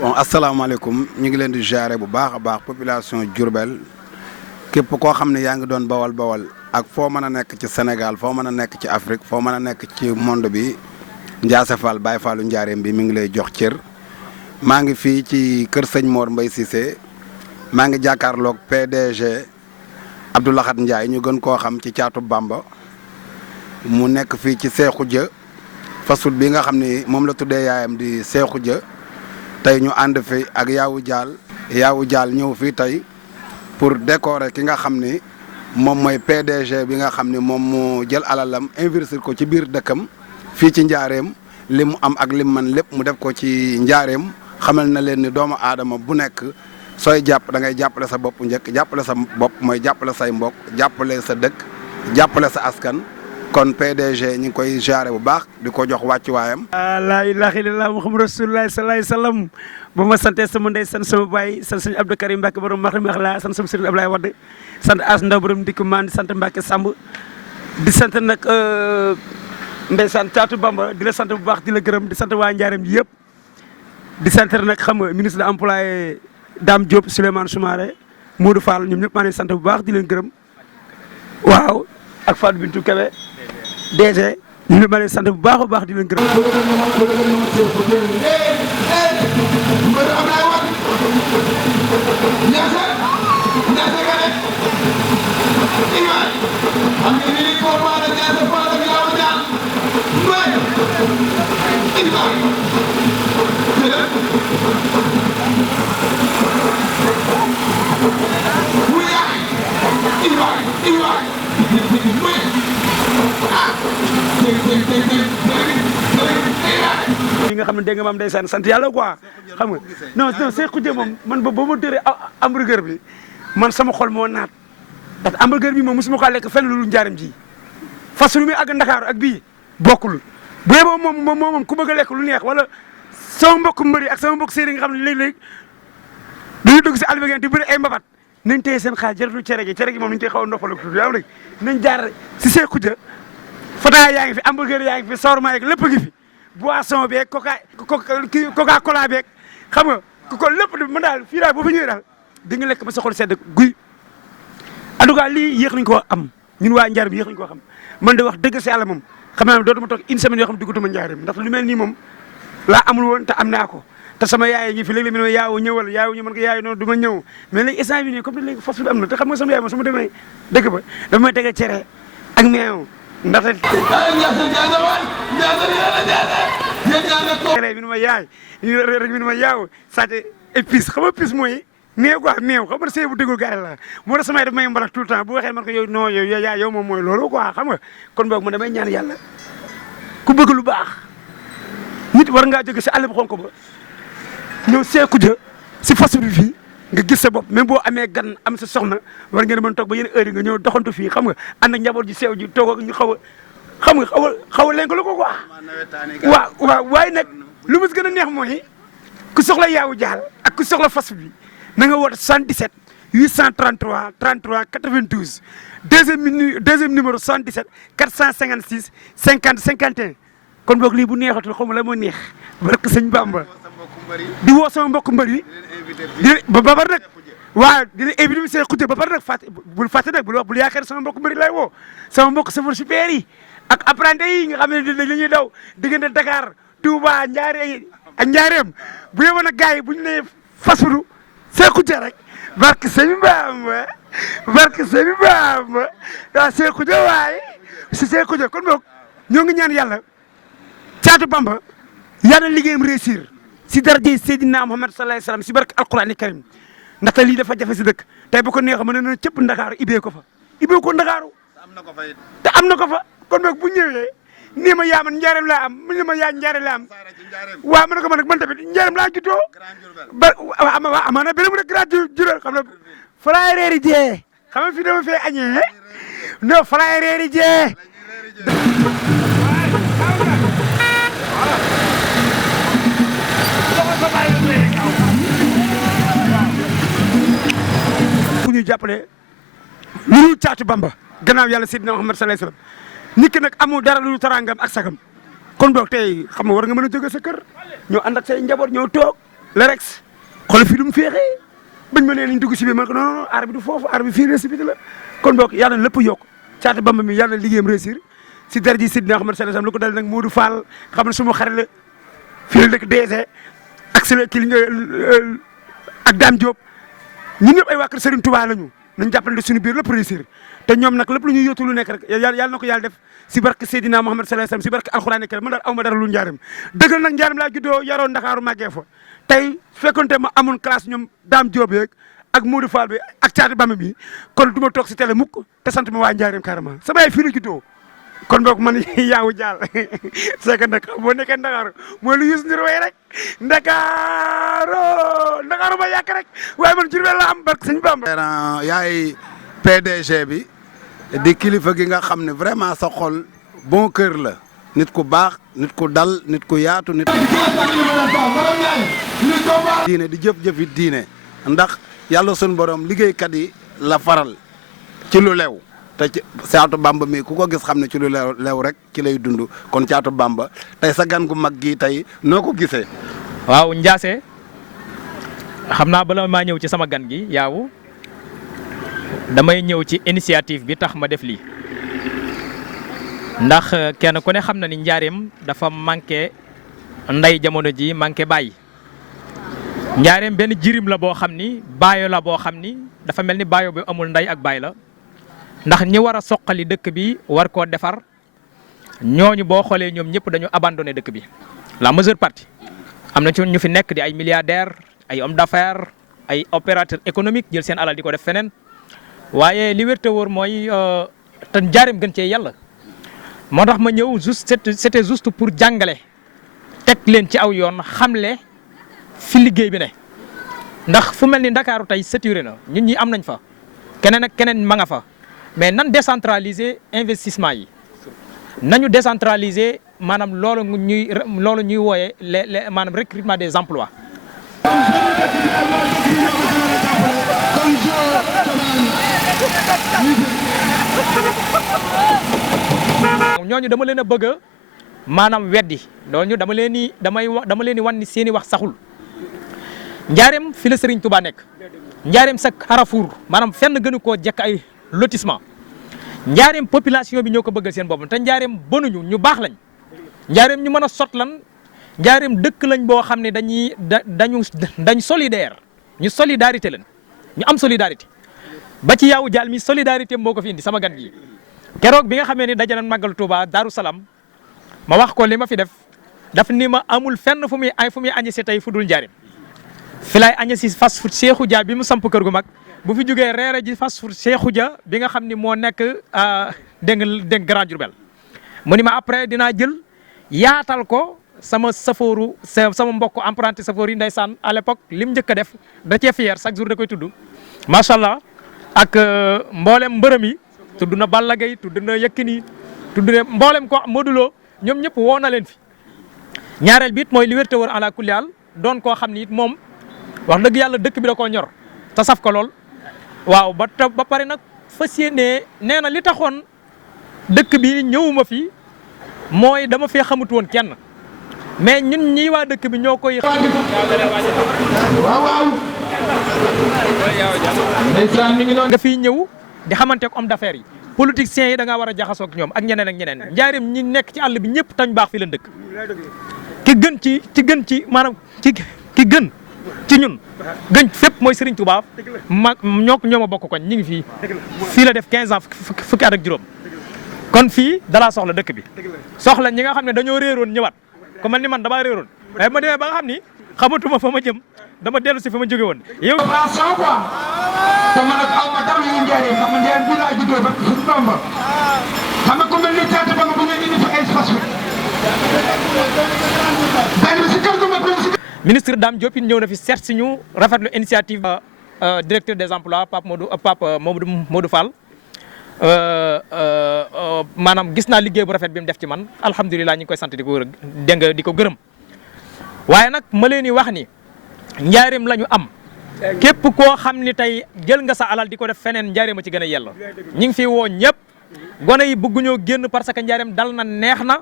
bon asalaamaaleykum ñu ngi leen di jaare bu baax a baax population Diourbel képp koo xam ne yaa ngi doon bawal bawal ak foo mën a nekk ci Sénégal foo mën a nekk ci Afrique foo mën a nekk ci monde bi Ndiassé Fall Baye Fallu Njaareem bi mi ngi lay jox cër. maa ngi fii ci kër sëñ Mor Mbaye Cissé maa ngi jàkkaarloog PDG Abdou Lahad Ndiaye ñu gën koo xam ci caatu Bamba mu nekk fii ci Seexu Jë fasul bi nga xam ni moom la tuddee yaayam di Seexu Jë tey ñu ànd fi ak Yawou Dial ñëw fii tey pour décorer ki nga xam ni moom mooy PDG bi nga xam ni moom mu jël alalam investir ko ci biir dëkkam fii ci Njaareem li mu am ak lim man lépp mu def ko ci Njaareem xamal na leen ni doomu aadama bu nekk sooy jàpp da ngay jàppale sa bopp njëkk jàppale sa bopp mooy jàppale say mbokk jàppale sa dëkk jàppale sa askan kon PDG ñu ngi koy jaare bu baax di ko jox wàccuwaayam. laa ilaaha illallaah Muhammadu Rasulullaahi sallallaahu alayhi wa sallam ba ma santee sama ndey sant sama baay sant sëñ Abdou Karim Mbacke borom max la sant sama sëriñ Ablaye Wade sant As Ndaw borom dikk maan di sant Mbacke Samb di sant nag ndeysaan Caatu Bamba di la sant bu baax di la gërëm di sant waa Njaareem ji yëpp di sant nag xam nga ministre de l'emploi Dame Diop Souleymane Soumaré Modou Fall ñoom ñëpp maa ngi sant bu baax di leen gërëm waaw ak Fatou Bintou Kébé DG ñoom ñëpp maa ngi sant bu baax a baax di leen gërëm. li nga xam ne dégg nga maam ndeysaan sant yàlla quoi xam nga non Seexu Jë moom man ba ma dëree hamburger bi man sama xol moo naat parce que hamburger bi moom mosuma ko lekk fenn lu Njaareem ji fas lu muy àgg Ndakaaru ak bii bokkul bu yeboo moom ku bëgg a lekk lu neex wala sama mbokk mbëri ak sama mbokk séeréer nga xam ne léeg-léeg dañuy dugg si àll bi di bëri ay mbabat nañ téye seen xaal jaratu cere gi moom nañu koy xaw a noppaloo tuuti yaa ngi nañ jaar si Seexu Jë fataaya yaa ngi fi hamburger yaa ngi fi shawarma yeeg lépp ngi fi boisson beeg coca cola beeg xam nga ko lépp di mën daal fii daal boo fa ñëwee daal di nga lekk ba sa xol sedd guy en tout cas lii yéex nañu koo am ñun waa Njaareem yéex nañu koo xam man de wax dëgg si yàlla moom xam naa ne dootuma toog une semaine yoo xam ne duggatuma Njaareem ndax lu mel nii moom laa amul woon te am naa ko te sama yaay ngi fi léeg-léeg mi ne ma yaaw ñëwal yaaw ñu mën ko yaay noonu du ma ñëw mais léegi instant bi nii comme léegi fast food am na te xam nga sama yaay ma su ma demee dëkk ba dafa may tegee cere ak meew ndaxte mi ne ma yaay rek mi ne ma yaaw saate épice xam nga épice mooy meew quoi meew xam nga sëy bu dégul gaay la moo tax sama yaay daf may mbalak tout le temps bu waxee man ko yow non yow yaay yow moom mooy loolu quoi xam nga kon boog man damay ñaan yàlla ku bëgg lu baax nit war ngaa jóge si àll bu xonk ba ñëw Seexu Jë si fast food bi fii nga gis sa bopp même boo amee gan am sa soxna war ngeen mën toog ba yenn heure yi nga ñëw doxantu fii xam nga ànd ak njaboot ji seew ji toog ak ñu xaw a xam nga xaw a lenk la ko quoi waaw waaye nag lu mu gën a neex mooy ku soxla Yawou Dial ak ku soxla fast food bi na nga woote 77 833 33 92 deuxième numéro 77 456 50 51 kon boog lii bu neexatul xaw ma la moo neex barke sëñ Bamba di woo sama mbokk mbër yi ba pare nag waaw dina éviter bi Seexu Jë ba pare nag bul fàtte nag bul yaakaar sama mbokk mbër yi lay woo sama mbokk chauffeur super yi ak apprenti yi nga xam ne dañuy daw diggante Dakar Touba Njaareem bu yeboon nag gars yi bu ñu nee fast food Seexu Jë rek barke sëñ Bamba waaw Seexu Jë waaye si Seexu Jë kon boog ñoo ngi ñaan yàlla Caatu Bamba yàlla liggéeyam réussir si darajey Seydina Muhammad sallallahu alayhi wasallam si barke alquraan karim ndaxte lii dafa jafe si dëkk tey bu ko neexee mën na cëpp Ndakaaru ibee ko fa ibee ko Ndakaaru te am na ko fa kon nag bu ñëwee nii ma yaa man Njaareem laa am mu ne ma yaa Njaareem laa am waaw ma ne ko man tamit Njaareem laa juddoo ba waaw amaana beneen mu ne grand jural xam na fa laay reeri jee xam nga fii dama fee añee non fa laay reeri jee ku ñu jàppale lu Caatu Bamba gannaaw yàlla Seydina Muhammad sallallahu alayhi wasallam nit ki nag amoo dara lu tarangam ak sagam kon boog tey xam nga war nga mën a jóge sa kër ñoo ànd ak say njaboot ñoo toog la rex xool fii lu mu féexee bañ ma nee nañ dugg si biir man ko non aar bi du foofu aar bi fii la si biti la kon boog yàlla na lépp yokk Caatu Bamba mi yàlla na liggéeyam réussir si dara ji Sidina Muhammad sallallahu alayhi wasallam lu ko dal nag Modou Fall xam ne suma xarit la fii la dëkk DG ak seen kii ak Dame Diop ñun ñëpp ay waa kër Serigne Touba lañu nañ jàppale suñu biir lépp réussir te ñoom nag lépp lu ñuy yóotu lu nekk rek yàlla na ko yàlla def si barke Seydina Muhammad sallallahu alayhi wasallam si barke alxuraan kër man daal aw ma dara lu njaaram dëggal nag njaaram laa juddoo yaroo Ndakaaru màggee fa tey fekkonte ma amoon classe ñoom Dame Diop yeeg ak Modou Fall bi ak Caatu Bamba bi kon du ma toog si télé mukk te sant ma waa njaaram carrément sama yaay fii la juddoo kon boog man yaawu jaal c'est que nag boo nekkee Ndakaaru mooy lu Youssou Ndour way rek Ndakaaru ba yàq rek waaye man Jurbel la am barke Sëñ Bamba. yaay PDG bi di kilifa gi nga xam ne vraiment sa xol bon cœur la nit ku baax nit ku dal nit ku yaatu nit diine di jëf-jëfi diine ndax yàlla sun borom liggéeykat yi la faral ci lu lew te ci Caatu Bamba mi ku ko gis xam ne ci lu lew rek ci lay dund kon Caatu Bamba tey sa gan gu mag gi tey noo ko gisee. waaw Ndiassé xam naa bala maa ñëw ci sama gan gi yaawu damay ñëw ci initiative bi tax ma def lii ndax kenn ku ne xam na ni njaareem dafa manqué nday jamono ji manqué bàyyi njaareem benn jirim la boo xam ni baayo la boo xam ni dafa mel ni baayo bi amul nday ak baay la ndax ñi war a soqali dëkk bi war koo defar ñooñu boo xoolee ñoom ñëpp dañu abandonné dëkk bi la majeure partie am na ci ñu fi nekk di ay milliardaires ay hommes d'affaires ay opérateurs économiques jël seen alal di ko def feneen waaye li wér te wóor mooy te njaareem gën cee yàlla moo tax ma ñëw c'était juste pour jàngale teg leen ci aw yoon xamle fi liggéey bi ne ndax fu mel ni Ndakaaru tey saturé na ñun ñi am nañ fa keneen ak keneen ma nga fa mais nan décentraliser investissement yi nañu décentraliser maanaam loolu ñuy wooyee les maanaam recrutement des emplois. ñooñu dama leen a bëgg a maanaam weddi ñooñu dama leen di wan ni seeni wax saxul njaareem fi la Serigne Touba nekk njaareem sa Carrefour maanaam fenn gënu koo jekk ay lotissement njaareem population bi ñoo ko bëggal seen bopp te njaareem bonuñu ñu baax lañ njaareem ñu mën a sot lan njaareem dëkk lañ boo xam ne dañ solidaire ñu solidarité lañ ñu am solidarité ba ci yaawu jaal mi solidarité moo ko fi indi sama gan gi keroog bi nga xamee ni daje nañ màggal Touba Darou Salaam ma wax ko li ma fi def daf ni ma amul fenn fu muy añi si tey fu dul njaareem fi laay añi si fast food Cheikhou Dia bi mu samp kër gu mag bu fi jógee reere ji fast food Cheikhou Dia bi nga xam ni moo nekk dégg Grand Diourbel mu ni ma après dinaa jël yaatal ko sama safooru sama mbokk apprenti safoor yi ndeysaan à l'époque lim njëkk a def da cee fier chaque jour da koy tudd macha allah ak mboolem mbërëm yi tudd na Balla Gaye tudd na Yékini tudd na mboolem ko Modou Lo ñoom ñëpp woo na leen fi ñaareel bi it mooy li wér te wër ala kulli haal doon koo xam ni it moom wax dëgg yàlla dëkk bi da koo ñor te saf ko lool waaw ba pare nag fas yéenee nee na li taxoon dëkk bi ñëwuma fi mooy dama fee xamut woon kenn mais ñun ñii waa dëkk bi ñoo koy. nga fiy ñëw di xamante ak homme d'affaires yi politiciens yi da ngaa war a jaxasoo ak ñoom ak ñeneen ak ñeneen njaareem ñi nekk ci àll bi ñëpp tañ baax fi leen dëkk ki gën ci maanaam ki gën ci ñun gën fépp mooy Serigne Touba ñoo ma bokk koñ ñu ngi fii la def 15 ans fukki at ak juróom kon fii dalaa soxla dëkk bi soxla ñi nga xam ne dañoo réeroon ñëwaat ku mel ni man damaa réeroon waaye ma demee ba nga xam ni xamatuma fa ma jëm dama dellu si fa ma jóge woon yow relation quoi te man ak aw ma dara yu njëriñ ndax man njëriñ bii laa juddoo ba suñu Bamba xam nga ku mel ni Caatu Bamba bu ngeen indi fa ay espace benn bi si kër gu mag si ministre Dame Diop ñëw na fi seet si ñu rafetlu initiative directeur des emplois Pape Modou Fall maanaam gis naa liggéey bu rafet bi mu def ci man alhamdulilah ñu ngi koy sant di ko dégg di ko gërëm waaye nag ma leen di wax ni njaareem la ñu am képp koo xam ni tey jël nga sa alal di ko def feneen njaareem a ci gën a yella ñu ngi fi woo ñëpp gone yi bëgguñoo génn parce que njaareem dal na neex na.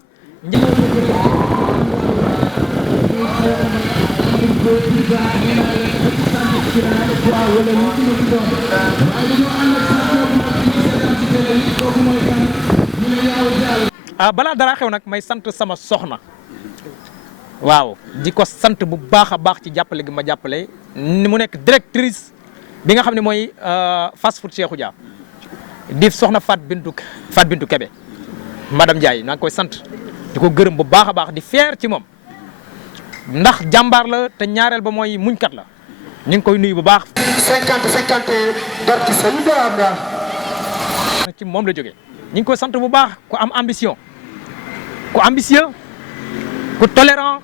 balaa dara xew nag may sant sama soxna waaw di ko sant bu baax a baax ci jàppale gi ma jàppale ni mu nekk directrice bi nga xam ne mooy fast food Cheikhou Dia di soxna Fat Bintou Kebe madame Ndiaye naa ngi koy sant di ko gërëm bu baax a baax di fier ci moom ndax jàmbaar la te ñaareel ba mooy muñkat la ñu ngi koy nuyu bu baax. 50-50 barki sëñ Daara. ci moom la jógee ñu ngi koy sant bu baax ku am ambition ku ambitieux ku tolérant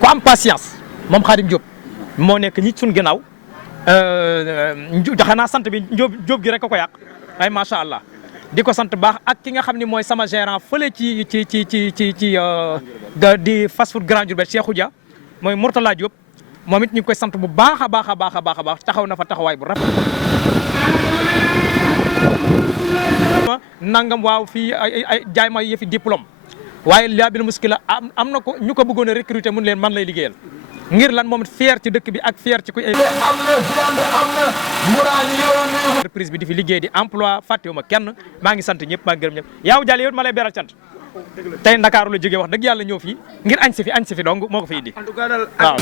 ku am patience moom Khadim Diop moo nekk ñi suñ ginnaaw xanaa sant bi Diop gi rek a ko yàq ay macha allah di ko sant baax ak ki nga xam ne mooy sama gérant fële ci di fast food Grand Diourbel Cheikhou Dia mooy Mourtala Diop moom it ñu ngi koy sant bu baax a baax a baax a baax a baax taxaw na fa taxawaay bu rafet. nangam waaw fii ay jaay ma yëfi diplôme waaye laa bil muskila am na ko ñu ko bëggoon a recruter mun leen man lay liggéeyal ngir lan moom fier ci dëkk bi ak fier ci ku entreprise bi di fi liggéey di emploi fàttewuma kenn maa ngi sant ñëpp maa ngi gërëm ñëpp yaaw jàll yow ma lay beral cant tey Ndakaaru la jógee wax dëgg yàlla ñëw fii ngir añ si fi dong moo ko fi indi waaw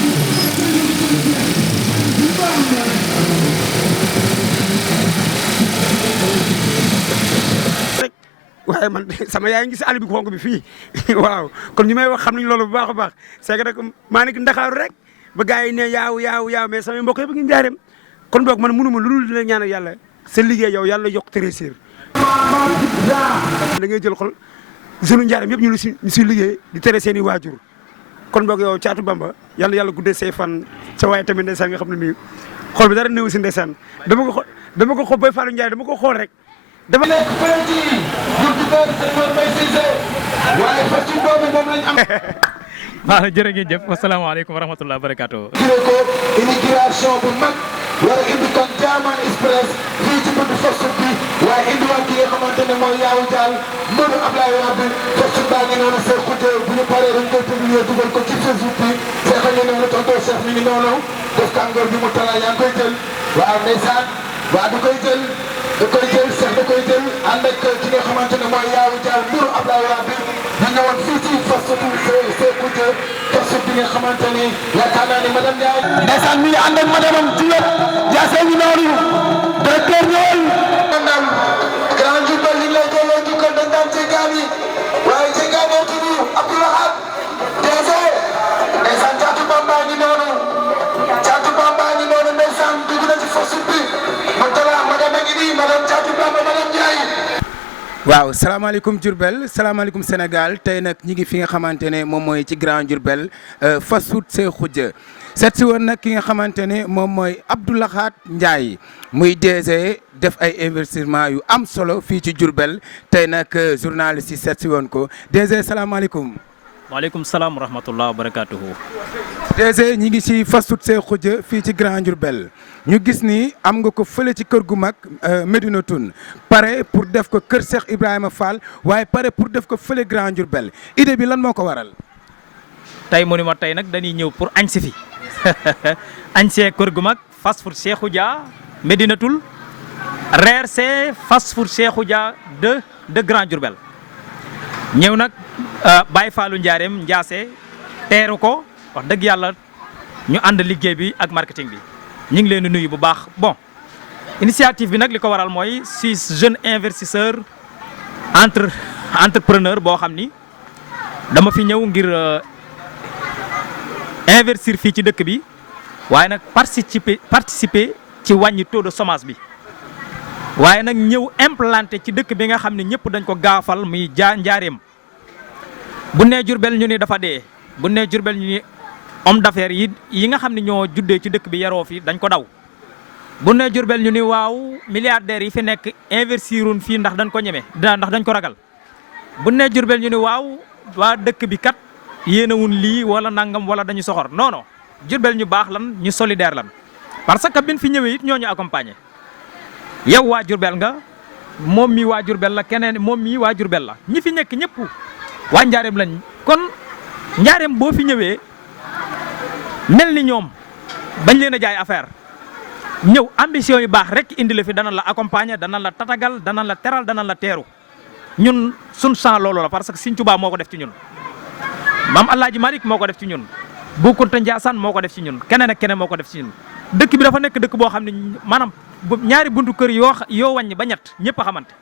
waaye man sama yaay ngi si àll bi xonk bi fii waaw kon ñu may wax xam nañ loolu bu baax a baax c'est que rek maa nekk Ndakaaru rek ba gars yi ne yaaw mais samay mbokk yëpp ngi njaareem kon boog man mënuma lu dul di la ñaanal yàlla sa liggéey yow yàlla yokk te réussir da ngay jël xol sunu njaareem yëpp ñu si liggéey di tere seen i waajur kon boog yow Caatu Bamba yàlla guddee say fan sa waaye tamit ndeysaan nga xam ne nii xol bi dara néew si ndeysaan dama ko xool Boy Fallou Ndiaye dama ko xool rek dafa nekk fële ci Diourbel secteur Mbaye Cissé waaye fas ci boobu moom lañ am. waaw jërë ngeen jëf asalaamaaleykum wa rahmatulah barakaatu. jërë ko immigration bu mag war a indi kon Diamane Express fii ci buntu Fass bi waaye indiwaat ki nga xamante ne mooy Yaawu Jaal mënu Ablaye Wade Fass baa ngi noonu Cheikh Kouté bu ñu paree dañ koy publier dugal ko ci Facebook bi Cheikh a ngi noonu tonton Cheikh mi ngi noonu def tàngoor bi mu tala yaa ngi koy jël waaw ndeysaan waaw du koy jël. da koy jël Cheikh da koy jël ànd ak ki nga xamante ne mooy Yaawu Jaal mbiru Ablaye Wade ñu ñëwoon fii ci Fass Cheikh Kouté Fass bi nga xamante ni yaakaar naa ne madame Ndiaye. ndeysaan mi ngi ànd ak madame am ci wet jaase ñu noonu directeur ñëwal. ndam Grand Diourbel li lay delloo njukkal dañ daan ceegaan yi waaye ceegaan yoo tudd Abdoulaye DG ndeysaan Caatu Bamba ngi noonu Caatu Bamba ngi noonu ndeysaan dugg na ci Fass bi waaw salaamaaleykum Diourbel salaamaaleykum Sénégal tey nag ñi ngi fi nga xamante ne moom mooy ci Grand Diourbel fast food Cheikhou Dia seet si woon nag ki nga xamante ne moom mooy Abdoulaye Ndiaye muy DG def ay investissement yu am solo fii ci Diourbel tey nag journaliste yi seet si woon ko DG salaamaaleykum. waaleykum salaam wa rahmatulah wa barakaatuhu. DG ñi ngi ci fast food Cheikhou Dia fii ci Grand Diourbel ñu gis ni am nga ko fële ci kër gu mag Médina Toune pare pour def ko kër Cheikh Ibrahima Fall waaye pare pour def ko fële Grand Diourbel idée bi lan moo ko waral. tey mu ni ma tey nag dañuy ñëw pour añ si fi añ see kër gu mag fast food Cheikhou Dia Médina Toune reer see fast food Cheikhou Dia de Grand Diourbel ñëw nag Baye Fallou Ndiarème Ndiassé teeru ko wax dëgg yàlla ñu ànd liggéey bi ak marketing bi ñu ngi leen di nuyu bu baax bon initiative bi nag li ko waral mooy 6 jeunes investisseurs entrepreneur boo xam ni dama fi ñëw ngir investir fii ci dëkk bi waaye nag participer ci wàññi taux de chômage bi waaye nag ñëw implanté ci dëkk bi nga xam ne ñëpp dañ ko gaafal muy Njaareem bu nee Diourbel ñu ni dafa dee bu nee Diourbel ñu ni homme d'affaires yi nga xam ne ñoo juddee ci dëkk bi yaroo fi dañ ko daw bu nee Diourbel ñu ni waaw milliardaires yi fi nekk investirun fii ndax dañ ko ñeme ndax dañ ko ragal bu nee Diourbel ñu ni waaw waa dëkk bi kat yéenawun lii wala nangam wala dañu soxor non non Diourbel ñu baax lan ñu solidaire lan parce que bin fi ñëwee it ñoo ñu accompagner yow waa Diourbel nga moom mii waa Diourbel la keneen moom mii waa Diourbel la ñi fi nekk ñëpp waa Njaareem lañ kon Njaareem boo fi ñëwee mel ni ñoom bañ leen a jaay affaire ñëw ambition yu baax rek indi la fi dana la accompagner dana la tatagal dana la teral dana la teeru ñun suñ sang loolu la parce que Sëriñ Tuubaa moo ko def ci ñun maam Alaaji Malik moo ko def ci ñun Bu Kunta Njaasaan moo ko def ci ñun keneen ak keneen moo ko def ci ñun dëkk bi dafa nekk dëkk boo xam ne maanaam ñaari buntu kër yoo wàññi ba ñett ñëpp a xamante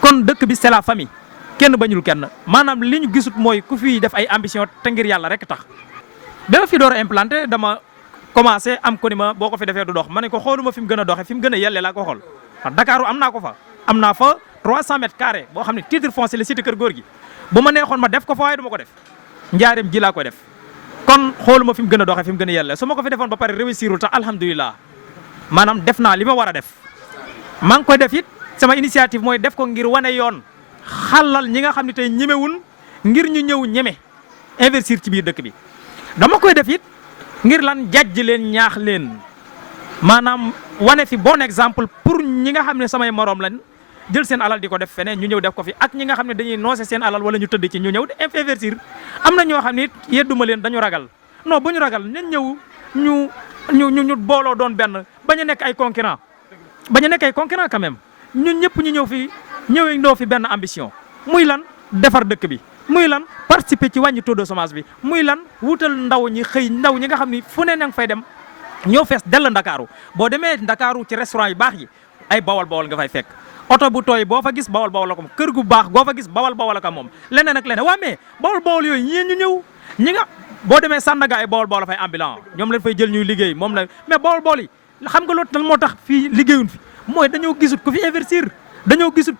kon dëkk bi c'est la famille kenn bañul kenn maanaam li ñu gisut mooy ku fi def ay ambition te ngir yàlla rek tax dama fi door a implanté dama commencé am ko ni ma boo ko fi defee du dox ma ne ko xooluma fi mu gën a doxee fi mu gën a yelle laa ko xool ndax Dakar am naa ko fa am naa fa 300 mètres carrés boo xam ne titre foncier la cité kër góor gi bu ma neexoon ma def ko fa waaye du ma ko def njaareem ji laa koy def kon xooluma fi mu gën a doxee fi mu gën a yelle su ma ko fi defoon ba pare réussirul te alhamdulilah maanaam def naa li ma war a def maa ngi koy def it sama initiative mooy def ko ngir wane yoon xalal ñi nga xam ne tey ñemewul ngir ñu ñëw ñeme investir ci biir dëkk bi dama koy def it ngir lan jàjj leen ñaax leen maanaam wane fi bon exemple pour ñi nga xam ne samay morom lañ jël seen alal di ko def feneen ñu ñëw def ko fi ak ñi nga xam ne dañuy noose seen alal wala ñu tëdd ci ñu ñëw di investir am na ñoo xam ne it yedduma leen dañu ragal non bu ñu ragal nañ ñëw ñu booloo doon benn bañ a nekk ay concurrent quand même ñun ñëpp ñu ñëw fi ñëwee ndoo fi benn ambition muy lan defar dëkk bi muy lan participer ci wàññi taux de chômage bi muy lan wutal ndaw ñi xëy ndaw ñi nga xam ni fu ne na nga fay dem ñëw fees dell Ndakaaru boo demee Ndakaaru ci restaurant yu baax yi ay bawal nga fay fekk oto bu tooy boo fa gis bawal la ko moom kër gu baax goo fa gis bawal la ko moom leneen ak leneen waa mais bawal yooyu ñeen ñu ñëw ñi nga boo demee Sandaga ay bawal la fay ambulant ñoom lañ fay jël ñuy liggéey moom la mais bawal yi xam nga loolu moo tax fii liggéeyuñ fi mooy dañoo gisut ku fi investir dañoo gisut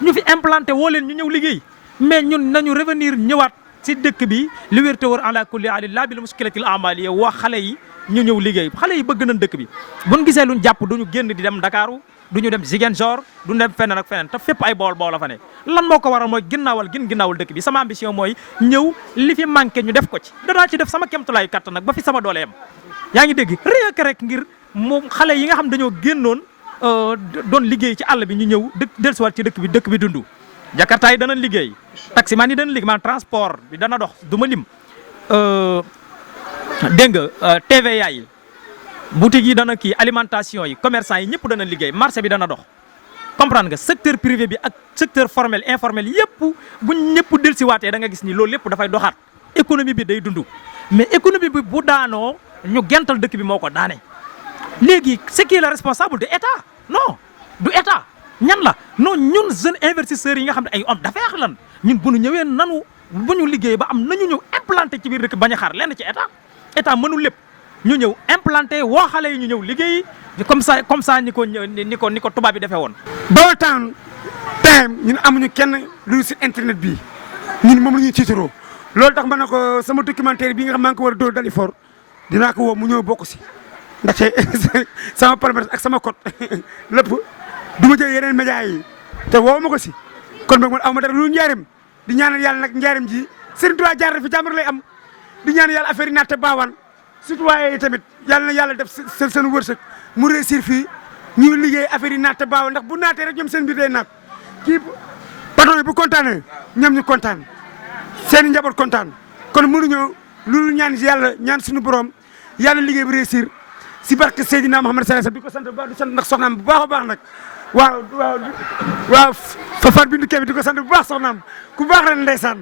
ñu fi implanté woo leen ñu ñëw liggéey mais ñun nañu revenir ñëwaat si dëkk bi li wér te wër ala kulli ali laa bil muskilatil amali wax xale yi ñu ñëw liggéey xale yi bëgg nañ dëkk bi buñ gisee luñ jàpp duñu génn di dem Ndakaaru duñu dem Ziguinchor duñu dem feneen ak feneen te fépp ay bawal la fa ne lan moo ko waral mooy ginnaawal dëkk bi sama ambition mooy ñëw li fi manqué ñu def ko ci danaa ci def sama kemtulaay kattan nag ba fi sama doole yam yaa ngi dégg rek ngir moom xale yi nga xam dañoo génnoon doon liggéey ci àll bi ñu ñëw dellusiwaat ci dëkk bi dundu jakarta yi dana liggéey taximan yi dana liggéey maanaam transport bi dana dox du ma lim dégg nga TVA yi boutique yi dana kii alimentation yi commerçant yi ñëpp dana liggéey marché bi dana dox comprendre nga secteur privé bi ak secteur formel informel yëpp bu ñëpp dellusiwaatee da nga gis ni loolu lépp dafay doxaat économie bi day dund mais économie bi bu daanoo ñu gental dëkk bi moo ko daane léegi ce qui est le responsable de état non du état ñan la non ñun jeunes investisseurs yi nga xam ne ay hommes d'affaires lan ñun bu ñu ñëwee nanu bu ñu liggéey ba am nañu ñëw implanté ci biir dëkk bañ a xaar lenn ci état mënul lépp ñu ñëw implanté woo xale yi ñu ñëw liggéey comme ça ni ko tubaab bi defee woon. Baol Town time ñun amuñu kenn lu si internet bi ñun moom la ñuy tiitaroo loolu tax ma ne ko sama documentaire bi nga xam maa ngi ko war a dóor Dalifort dinaa ko woo mu ñëw bokk si. ndaxte sama palmarès ak sama code lépp du ma jël yeneen médias yi te woo ma ko si kon boog man aw ma dara lu njaareem di ñaanal yàlla nag njaareem ji Serigne Touba jaar na fi jàmm rek lay am di ñaanal yàlla affaire yi naat te baawaan surtout waaye tamit yàlla na yàlla def seen wërsëg mu réussir fii ñu liggéey affaire yi naat te baawaan ndax bu naatee rek ñoom seen biir day naat kii patron yi bu kontaanee ñoom ñu kontaan seen i njaboot kontaan kon mënuñoo lu ñaan si yàlla ñaan suñu borom yàlla liggéey bi réussir. si barke Seydina Muhammad sallallahu alayhi wasallam di ko sant bu baax di sant nag soxnaam bu baax a baax nag waaw Fapal bindu Kébé di ko sant bu baax soxnaam ku baax ren ndeysaan